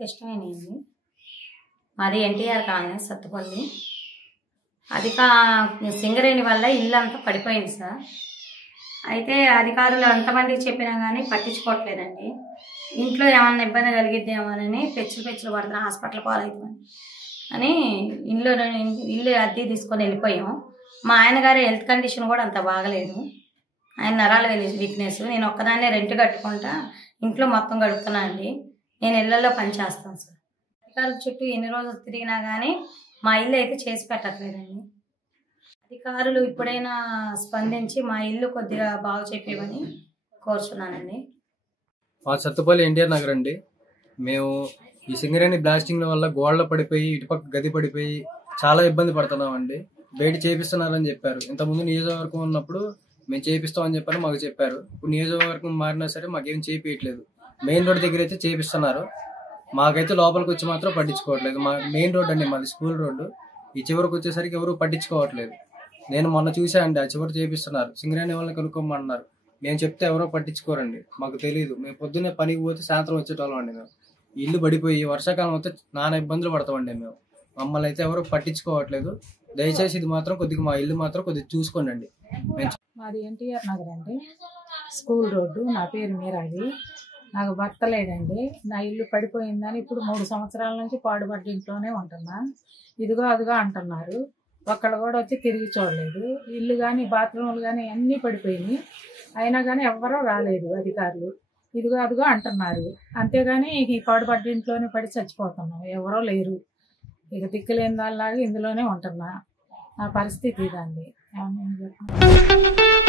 కృష్ణవేణి. మాది ఎన్టీఆర్ కాలనీ సత్తుపల్లి. అధిక సింగరేణి వల్ల ఇల్లు అంతా పడిపోయింది సార్. అయితే అధికారులు ఎంతమందికి చెప్పినా కానీ పట్టించుకోవట్లేదండి. ఇంట్లో ఏమన్నా ఇబ్బంది కలిగిద్దేమోనని పెచ్చులు పడుతున్నా, హాస్పిటల్ పాలవుతుందని అని ఇల్లు అద్దె తీసుకొని వెళ్ళిపోయాం. మా ఆయన గారి హెల్త్ కండిషన్ కూడా అంత బాగలేదు. ఆయన నరాల వీక్నెస్. నేను ఒక్కదాన్నే రెంట్ కట్టుకుంటా ఇంట్లో మొత్తం గడుపుతున్నా అండి. నేను ఇళ్లలో పనిచేస్తాను సార్. అధికారుల చుట్టూ ఎన్ని రోజులు తిరిగినా కానీ మా ఇల్లు అయితే చేసి పెట్టట్లేదండి. అధికారులు ఇప్పుడైనా స్పందించి మా ఇల్లు కొద్దిగా బాగు చెప్పేవని కోరుచున్నానండి. మా సత్తుపల్లి ఎన్టీఆర్ నగర్ అండి. మేము ఈ సింగరేణి బ్లాస్టింగ్ వల్ల గోడలు పడిపోయి ఇటుపక్క గది పడిపోయి చాలా ఇబ్బంది పడుతున్నామండి. బయట చేపిస్తున్నారని చెప్పారు. ఇంతకుముందు నియోజకవర్గం ఉన్నప్పుడు మేము చేపిస్తామని చెప్పని మాకు చెప్పారు. ఇప్పుడు నియోజకవర్గం మారినా సరే మాకేం చేపియట్లేదు. మెయిన్ రోడ్ దగ్గర అయితే చేపిస్తున్నారు. మాకైతే లోపలికి వచ్చి మాత్రం పట్టించుకోవట్లేదు. మా మెయిన్ రోడ్ అండి, మాది స్కూల్ రోడ్డు. ఈ చివరికి వచ్చేసరికి ఎవరు పట్టించుకోవట్లేదు. నేను మొన్న చూసా అండి, ఆ చివరి చేపిస్తున్నారు. సింగరేణి వాళ్ళని కనుక్కోమన్నారు. మేము చెప్తే ఎవరో పట్టించుకోరండి. మాకు తెలియదు. మేము పొద్దున్నే పనికి పోతే సాయంత్రం వచ్చేటోళ్ళం అండి. మేము ఇల్లు పడిపోయి వర్షాకాలం వస్తే నానా ఇబ్బందులు పడతామండి. మేము మమ్మల్ని అయితే ఎవరు పట్టించుకోవట్లేదు. దయచేసి ఇది మాత్రం కొద్దిగా మా ఇల్లు మాత్రం కొద్దిగా చూసుకోండి అండి. మాది ఎన్టీఆర్ నగర్ అండి, స్కూల్ రోడ్డు. నా పేరు మీరాది. నాకు భర్త లేదండి. నా ఇల్లు పడిపోయిందని ఇప్పుడు 3 సంవత్సరాల నుంచి పాడుబడ్డ ఇంట్లోనే ఉంటున్నా. ఇదిగో అదిగో అంటున్నారు. ఒక్కళ్ళు కూడా వచ్చి తిరిగి చూడలేదు. ఇల్లు కానీ బాత్రూములు కానీ అన్నీ పడిపోయినాయి. అయినా కానీ ఎవ్వరూ రాలేదు అధికారులు. ఇదిగో అదిగో అంటున్నారు. అంతేగాని ఈ పాడుబడ్డ ఇంట్లోనే పడి చచ్చిపోతున్నాం. ఎవరో లేరు. ఇక దిక్కులేని దానిలాగా ఇందులోనే ఉంటున్నా. నా పరిస్థితి ఇదండి. ఏమన్నా చెప్పండి.